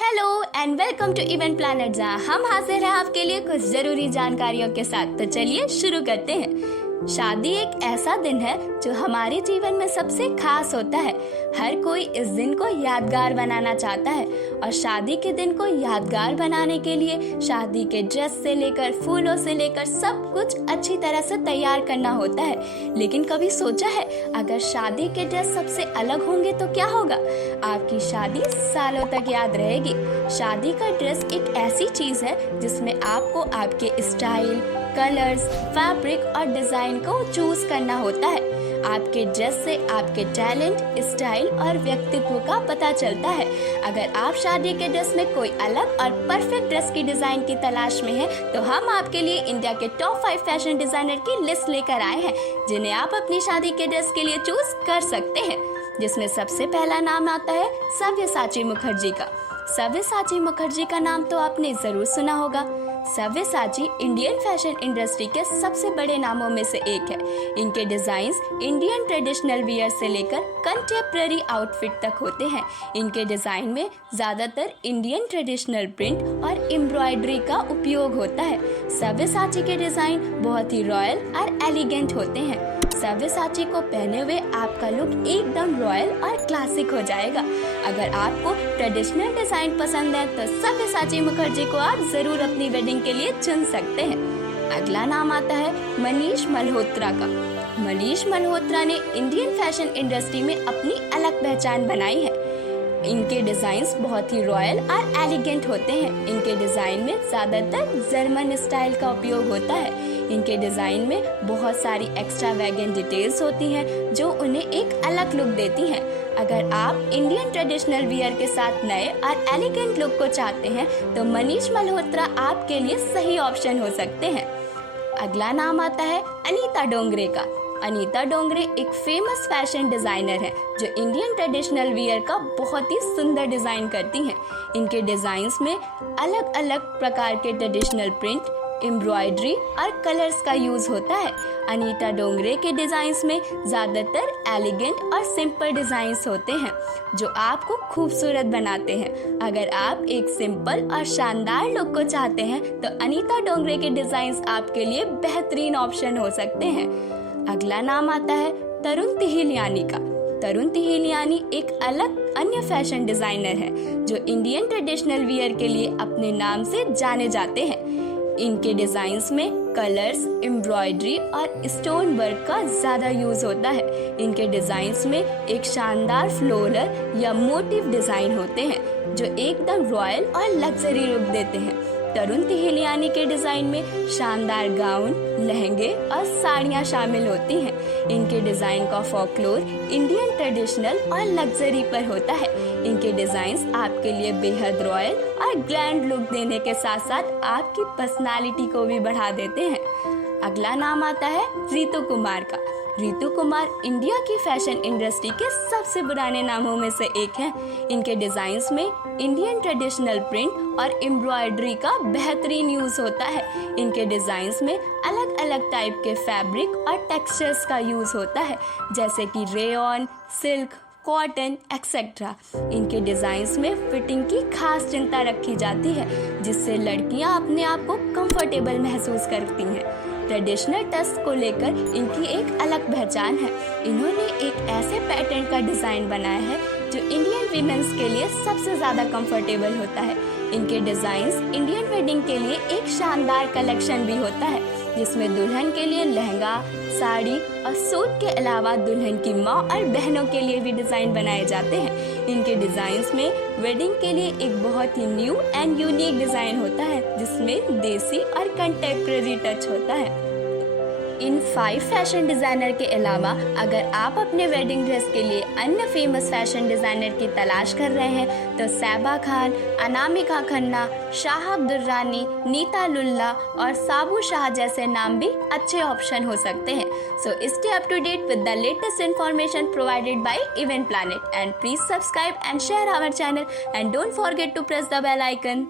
Hello and welcome to Event Planet, जहां हम हाजिर हैं आपके लिए कुछ जरूरी जानकारियों के साथ। तो चलिए शुरू करते हैं। शादी एक ऐसा दिन है जो हमारे जीवन में सबसे खास होता है। हर कोई इस दिन को यादगार बनाना चाहता है और शादी के दिन को यादगार बनाने के लिए शादी के ड्रेस से लेकर फूलों से लेकर सब कुछ अच्छी तरह से तैयार करना होता है। लेकिन कभी सोचा है अगर शादी के ड्रेस सबसे अलग होंगे तो क्या होगा? आपकी शादी सालों तक याद रहेगी। शादी का ड्रेस एक ऐसी चीज है जिसमें आपको आपके स्टाइल, कलर्स, फैब्रिक और डिजाइन को चूज करना होता है। आपके ड्रेस से आपके टैलेंट, स्टाइल और व्यक्तित्व का पता चलता है। अगर आप शादी के ड्रेस में कोई अलग और परफेक्ट ड्रेस की डिजाइन की तलाश में हैं, तो हम आपके लिए इंडिया के टॉप 5 फैशन डिजाइनर की लिस्ट लेकर आए हैं, जिन्हें आप अपनी शादी के ड्रेस के लिए चूज कर सकते हैं। जिसमें सबसे पहला नाम आता है सव्यसाची मुखर्जी का। सव्यसाची मुखर्जी का नाम तो आपने जरूर सुना होगा। सव्यसाची इंडियन फैशन इंडस्ट्री के सबसे बड़े नामों में से एक है। इनके डिजाइन्स इंडियन ट्रेडिशनल वियर से लेकर कंटेम्पररी आउटफिट तक होते हैं। इनके डिजाइन में ज्यादातर इंडियन ट्रेडिशनल प्रिंट और एम्ब्रॉयडरी का उपयोग होता है। सव्यसाची के डिजाइन बहुत ही रॉयल और एलिगेंट होते हैं। सव्यसाची को पहने हुए आपका लुक एकदम रॉयल और क्लासिक हो जाएगा। अगर आपको ट्रेडिशनल डिजाइन पसंद है तो सव्यसाची मुखर्जी को आप जरूर अपनी वेडिंग के लिए चुन सकते हैं। अगला नाम आता है मनीष मल्होत्रा का। मनीष मल्होत्रा ने इंडियन फैशन इंडस्ट्री में अपनी अलग पहचान बनाई है। इनके डिजाइन्स बहुत ही रॉयल और एलिगेंट होते हैं। इनके डिजाइन में ज्यादातर जर्मन स्टाइल का उपयोग होता है। इनके डिजाइन में बहुत सारी एक्स्ट्रा वैगन डिटेल्स होती हैं जो उन्हें एक अलग लुक देती हैं। अगर आप इंडियन ट्रेडिशनल वियर के साथ नए और एलिगेंट लुक को चाहते हैं तो मनीष मल्होत्रा आपके लिए सही ऑप्शन हो सकते हैं। अगला नाम आता है अनीता डोंगरे का। अनीता डोंगरे एक फेमस फैशन डिजाइनर है जो इंडियन ट्रेडिशनल वियर का बहुत ही सुंदर डिजाइन करती हैं। इनके डिजाइन्स में अलग अलग प्रकार के ट्रेडिशनल प्रिंट, एम्ब्रॉयडरी और कलर्स का यूज होता है। अनीता डोंगरे के डिजाइन्स में ज्यादातर एलिगेंट और सिंपल डिजाइन्स होते हैं जो आपको खूबसूरत बनाते हैं। अगर आप एक सिंपल और शानदार लुक को चाहते हैं तो अनीता डोंगरे के डिजाइन्स आपके लिए बेहतरीन ऑप्शन हो सकते हैं। अगला नाम आता है तरुण तिहिलियानी का। तरुण तिहिलियानी एक अलग अन्य फैशन डिजाइनर है जो इंडियन ट्रेडिशनल वियर के लिए अपने नाम से जाने जाते हैं। इनके डिजाइन्स में कलर्स, एम्ब्रॉयडरी और स्टोन वर्क का ज्यादा यूज होता है। इनके डिजाइन्स में एक शानदार फ्लोरल या मोटिव डिजाइन होते हैं जो एकदम रॉयल और लग्जरी लुक देते हैं। तरुण तिहिलियानी के डिजाइन में शानदार गाउन, लहंगे और साड़ियाँ शामिल होती हैं। इनके डिजाइन का फोकलोर इंडियन ट्रेडिशनल और लग्जरी पर होता है। इनके डिजाइन्स आपके लिए बेहद रॉयल और ग्रैंड लुक देने के साथ साथ आपकी पर्सनालिटी को भी बढ़ा देते हैं। अगला नाम आता है रितु कुमार का। रितु कुमार इंडिया की फैशन इंडस्ट्री के सबसे पुराने नामों में से एक हैं। इनके डिजाइन्स में इंडियन ट्रेडिशनल प्रिंट और एम्ब्रॉयडरी का बेहतरीन यूज होता है। इनके डिजाइन्स में अलग अलग टाइप के फैब्रिक और टेक्सचर्स का यूज होता है, जैसे कि रेयॉन, सिल्क, कॉटन एक्सेट्रा। इनके डिजाइन्स में फिटिंग की खास चिंता रखी जाती है जिससे लड़कियां अपने आप को कंफर्टेबल महसूस करती हैं। ट्रेडिशनल टच को लेकर इनकी एक अलग पहचान है। इन्होंने एक ऐसे पैटर्न का डिजाइन बनाया है जो इंडियन वीमेंस के लिए सबसे ज्यादा कंफर्टेबल होता है। इनके डिजाइन्स इंडियन वेडिंग के लिए एक शानदार कलेक्शन भी होता है जिसमें दुल्हन के लिए लहंगा, साड़ी और सूट के अलावा दुल्हन की माँ और बहनों के लिए भी डिजाइन बनाए जाते हैं। इनके डिजाइन्स में वेडिंग के लिए एक बहुत ही न्यू एंड यूनिक डिजाइन होता है जिसमें देसी और कंटेम्पररी टच होता है। इन 5 फैशन डिजाइनर के अलावा अगर आप अपने वेडिंग ड्रेस के लिए अन्य फेमस फैशन डिजाइनर की तलाश कर रहे हैं तो सैबा खान, अनामिका खन्ना, शाह अब्दुल रानी, नीता लुल्ला और साबू शाह जैसे नाम भी अच्छे ऑप्शन हो सकते हैं। So stay up to date with the latest information provided by Event Planet and please subscribe and share our channel and don't forget to press the bell icon.